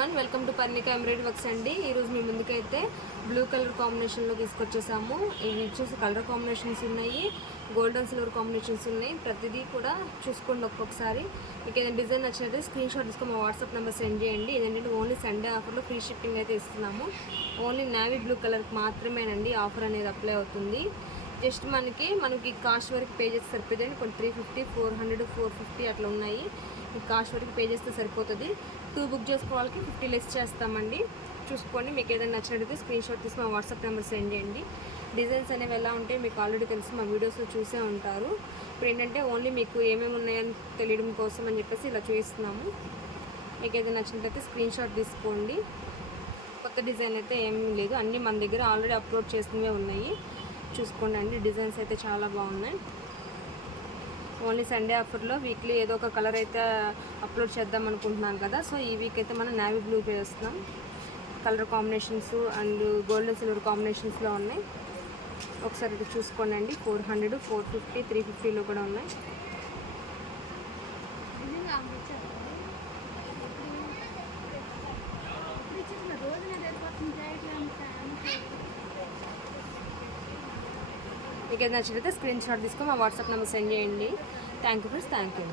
Everyone, welcome to Parnika embroidery works అండి. ఈరోజు మీ ముందుకైతే బ్లూ కలర్ కాంబినేషన్లో తీసుకొచ్చేసాము. ఇవి వచ్చేసి కలర్ కాంబినేషన్స్ ఉన్నాయి, గోల్డెన్ సిల్వర్ కాంబినేషన్స్ ఉన్నాయి. ప్రతిదీ కూడా చూసుకోండి ఒక్కొక్కసారి. మీకు ఏదైనా డిజైన్ నచ్చినట్లయితే స్క్రీన్ షాట్ తీసుకొని మా వాట్సాప్ నెంబర్ సెండ్ చేయండి. ఏంటంటే ఓన్లీ సండే ఆఫర్లో ఫ్రీ షిప్పింగ్ అయితే ఇస్తున్నాము. ఓన్లీ నేవీ బ్లూ కలర్కి మాత్రమేనండి ఆఫర్ అనేది అప్లై అవుతుంది. జస్ట్ మనకి కాస్ట్ వరకు పే చేస్తే సరిపోతుంది. కొన్ని 350, 400, 450 అట్లా ఉన్నాయి. ఈ కాస్ట్ వరకు పే చేస్తే సరిపోతుంది. 2 బుక్ చేసుకోవాలకి 50 లెస్ చేస్తామండి. చూసుకోండి, మీకు ఏదైనా నచ్చినట్లయితే స్క్రీన్ షాట్ తీసి మా వాట్సాప్ నెంబర్ సెండ్ చేయండి. డిజైన్స్ అనేవి ఎలా ఉంటాయి మీకు ఆల్రెడీ తెలిసి మా వీడియోస్లో చూసే ఉంటారు. ఇప్పుడు ఏంటంటే ఓన్లీ మీకు ఏమేమి ఉన్నాయని తెలియడం కోసం అని చెప్పేసి ఇలా చూపిస్తున్నాము. మీకు ఏదైనా నచ్చినట్లయితే స్క్రీన్ షాట్ తీసుకోండి. కొత్త డిజైన్ అయితే ఏమీ లేదు, అన్నీ మన దగ్గర ఆల్రెడీ అప్లోడ్ చేసినవే ఉన్నాయి. చూసుకోండి అండి, డిజైన్స్ అయితే చాలా బాగున్నాయి. ఓన్లీ సండే ఆఫర్లో వీక్లీ ఏదో ఒక కలర్ అయితే అప్లోడ్ చేద్దాం అనుకుంటున్నాను కదా. సో ఈ వీక్ అయితే మనం నేవీ బ్లూ చేస్తున్నాం. Colour combinations and golden silver కాంబినేషన్స్లో ఉన్నాయి. ఒకసారి ఇది చూసుకోండి అండి. 400, 450, 350లో కూడా ఉన్నాయి. మీకు ఏదైనా నచ్చినట్లయితే స్క్రీన్ షాట్ తీసుకొని మా వాట్సాప్ నెంబర్ సెండ్ చేయండి. Thank you friends, thank you.